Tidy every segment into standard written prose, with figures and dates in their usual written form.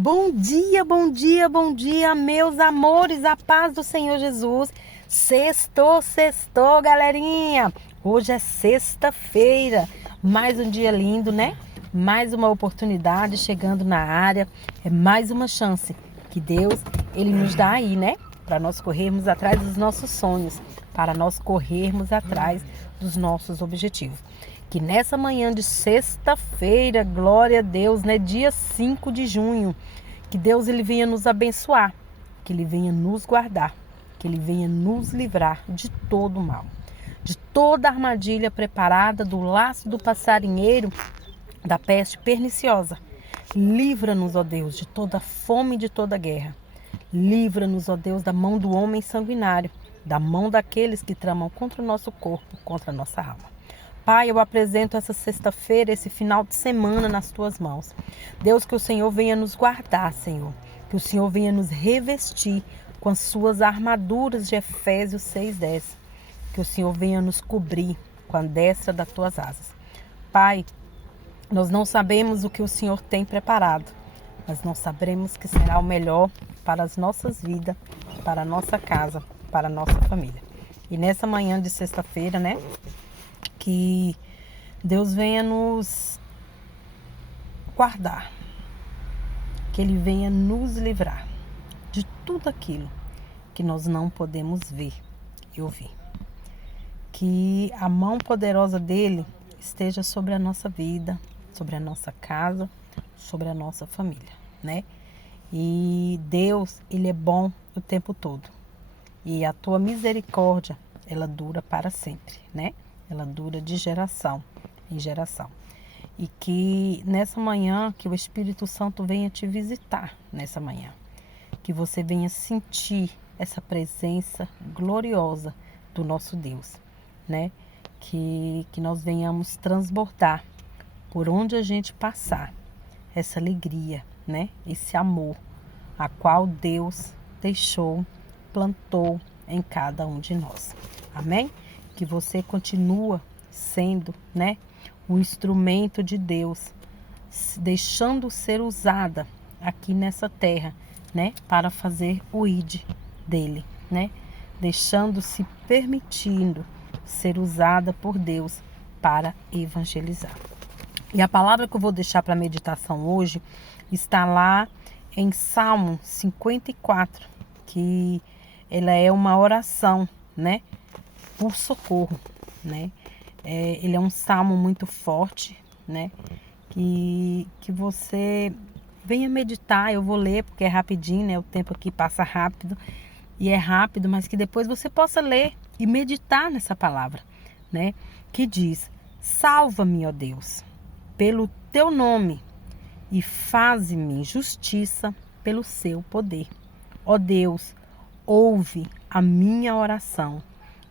Bom dia, bom dia, bom dia, meus amores, a paz do Senhor Jesus. Sextou, galerinha. Hoje é sexta-feira, mais um dia lindo, né? Mais uma oportunidade chegando na área, é mais uma chance que Deus, Ele nos dá aí, né? Para nós corrermos atrás dos nossos sonhos, para nós corrermos atrás dos nossos objetivos. Que nessa manhã de sexta-feira, glória a Deus, né? Dia 5 de junho, que Deus ele venha nos abençoar, que Ele venha nos guardar, que Ele venha nos livrar de todo o mal, de toda armadilha preparada, do laço do passarinheiro, da peste perniciosa. Livra-nos, ó Deus, de toda fome e de toda guerra. Livra-nos, ó Deus, da mão do homem sanguinário, da mão daqueles que tramam contra o nosso corpo, contra a nossa alma. Pai, eu apresento essa sexta-feira, esse final de semana nas Tuas mãos. Deus, que o Senhor venha nos guardar, Senhor. Que o Senhor venha nos revestir com as Suas armaduras de Efésios 6:10. Que o Senhor venha nos cobrir com a destra das Tuas asas. Pai, nós não sabemos o que o Senhor tem preparado, mas nós sabemos que será o melhor para as nossas vidas, para a nossa casa, para a nossa família. E nessa manhã de sexta-feira, né? Que Deus venha nos guardar, que Ele venha nos livrar de tudo aquilo que nós não podemos ver e ouvir. Que a mão poderosa dEle esteja sobre a nossa vida, sobre a nossa casa, sobre a nossa família, né? E Deus, Ele é bom o tempo todo. E a Tua misericórdia, ela dura para sempre, né? Ela dura de geração em geração. E que nessa manhã, que o Espírito Santo venha te visitar nessa manhã. Que você venha sentir essa presença gloriosa do nosso Deus, né? Que nós venhamos transbordar por onde a gente passar essa alegria, né? Esse amor a qual Deus deixou, plantou em cada um de nós. Amém? Que você continua sendo, né, um instrumento de Deus, deixando ser usada aqui nessa terra, né, para fazer o ID dele, né, deixando-se permitindo ser usada por Deus para evangelizar. E a palavra que eu vou deixar para meditação hoje está lá em Salmo 54, que ela é uma oração, né, por socorro, né? Ele é um salmo muito forte, né? Que você venha meditar. Eu vou ler porque é rapidinho, né? O tempo aqui passa rápido e é rápido, mas que depois você possa ler e meditar nessa palavra, né? Que diz: salva-me, ó Deus, pelo teu nome e faze-me justiça pelo seu poder. Ó Deus, ouve a minha oração.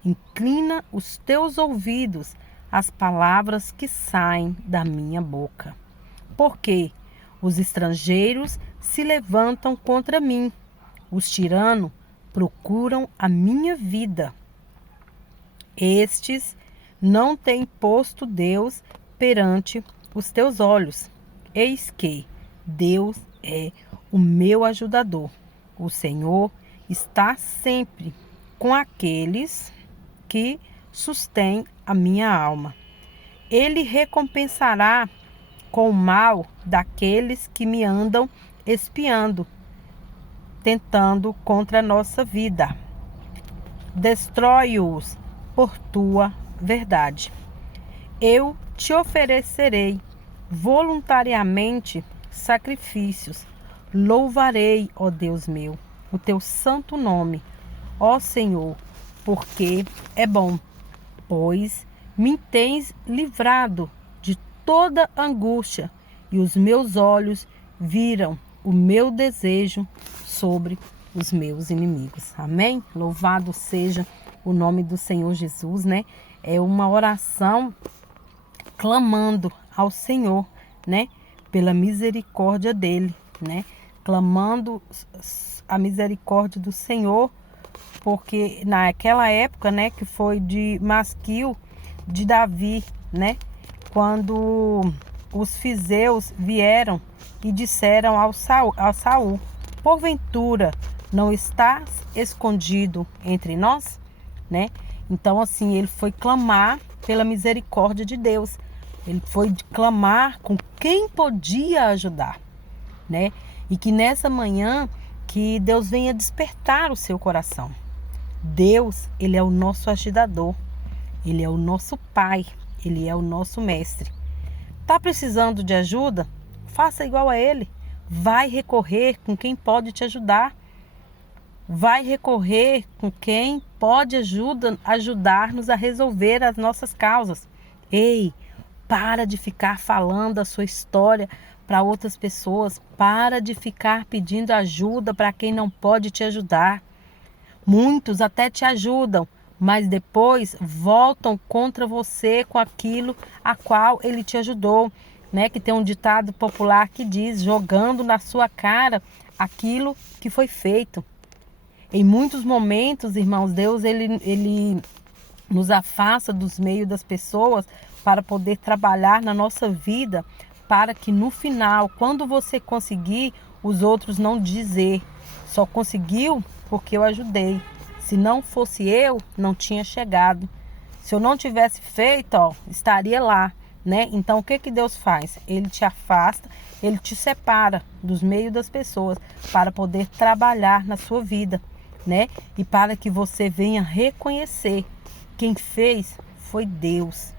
Inclina os teus ouvidos às palavras que saem da minha boca. Porque os estrangeiros se levantam contra mim. Os tiranos procuram a minha vida. Estes não têm posto Deus perante os teus olhos. Eis que Deus é o meu ajudador. O Senhor está sempre com aqueles que sustém a minha alma. Ele recompensará com o mal daqueles que me andam espiando, tentando contra a nossa vida. Destrói-os por tua verdade. Eu te oferecerei voluntariamente sacrifícios. Louvarei, ó Deus meu, o teu santo nome, ó Senhor, porque é bom, pois me tens livrado de toda angústia e os meus olhos viram o meu desejo sobre os meus inimigos. Amém? Louvado seja o nome do Senhor Jesus, né? É uma oração clamando ao Senhor, né? Pela misericórdia dele, né? Clamando a misericórdia do Senhor, porque naquela época, né, que foi de Masquil de Davi, né, quando os fizeus vieram e disseram a Saul: porventura não estás escondido entre nós? Né? Então, assim, ele foi clamar pela misericórdia de Deus. Ele foi clamar com quem podia ajudar, né? E que nessa manhã, que Deus venha despertar o seu coração. Deus, ele é o nosso ajudador. Ele é o nosso Pai. Ele é o nosso Mestre. Tá precisando de ajuda? Faça igual a Ele. Vai recorrer com quem pode te ajudar. Vai recorrer com quem pode ajudar-nos a resolver as nossas causas. Ei, para de ficar falando a sua história para outras pessoas. Para de ficar pedindo ajuda para quem não pode te ajudar. Muitos até te ajudam, mas depois voltam contra você com aquilo a qual ele te ajudou, né? Que tem um ditado popular que diz: jogando na sua cara aquilo que foi feito. Em muitos momentos, irmãos, Deus ele nos afasta dos meios das pessoas para poder trabalhar na nossa vida, para que no final, quando você conseguir, os outros não dizer: só conseguiu porque eu ajudei. Se não fosse eu, não tinha chegado. Se eu não tivesse feito, estaria lá, né? Então, o que Deus faz? Ele te afasta, ele te separa dos meios das pessoas para poder trabalhar na sua vida, né? E para que você venha reconhecer quem fez foi Deus.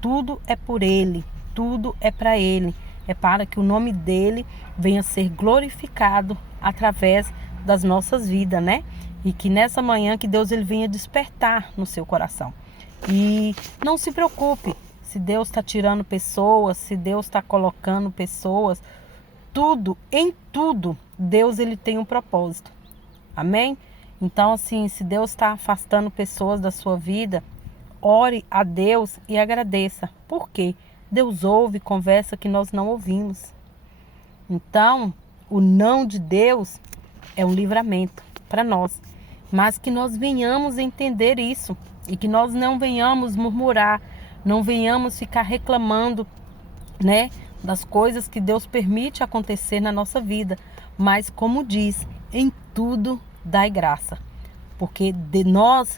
Tudo é por Ele, tudo é para Ele. É para que o nome dEle venha ser glorificado através das nossas vidas, né? E que nessa manhã que Deus ele venha despertar no seu coração. E não se preocupe se Deus está tirando pessoas, se Deus está colocando pessoas. Em tudo, Deus ele tem um propósito. Amém? Então, assim, se Deus está afastando pessoas da sua vida, ore a Deus e agradeça. Por quê? Deus ouve conversa que nós não ouvimos. Então, o não de Deus é um livramento para nós. Mas que nós venhamos entender isso e que nós não venhamos murmurar, não venhamos ficar reclamando, né, das coisas que Deus permite acontecer na nossa vida. Mas como diz, em tudo dai graça. Porque de nós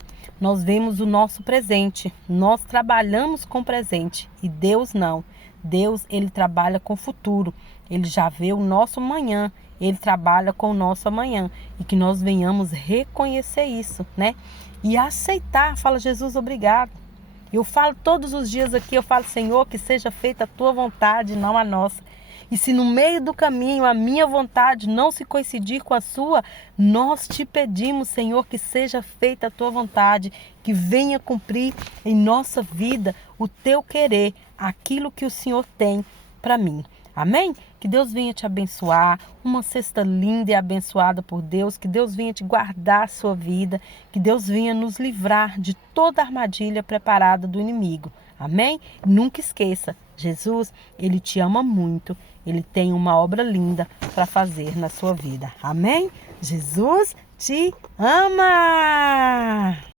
vemos o nosso presente, nós trabalhamos com o presente e Deus não. Deus, ele trabalha com o futuro, ele já vê o nosso amanhã, ele trabalha com o nosso amanhã. E que nós venhamos reconhecer isso, né? E aceitar, fala: Jesus, obrigado. Eu falo todos os dias aqui, eu falo: Senhor, que seja feita a tua vontade, não a nossa. E se no meio do caminho a minha vontade não se coincidir com a sua, nós te pedimos, Senhor, que seja feita a tua vontade, que venha cumprir em nossa vida o teu querer, aquilo que o Senhor tem para mim. Amém? Que Deus venha te abençoar, uma sexta linda e abençoada por Deus, que Deus venha te guardar a sua vida, que Deus venha nos livrar de toda armadilha preparada do inimigo. Amém? Nunca esqueça, Jesus, ele te ama muito, ele tem uma obra linda para fazer na sua vida. Amém? Jesus te ama!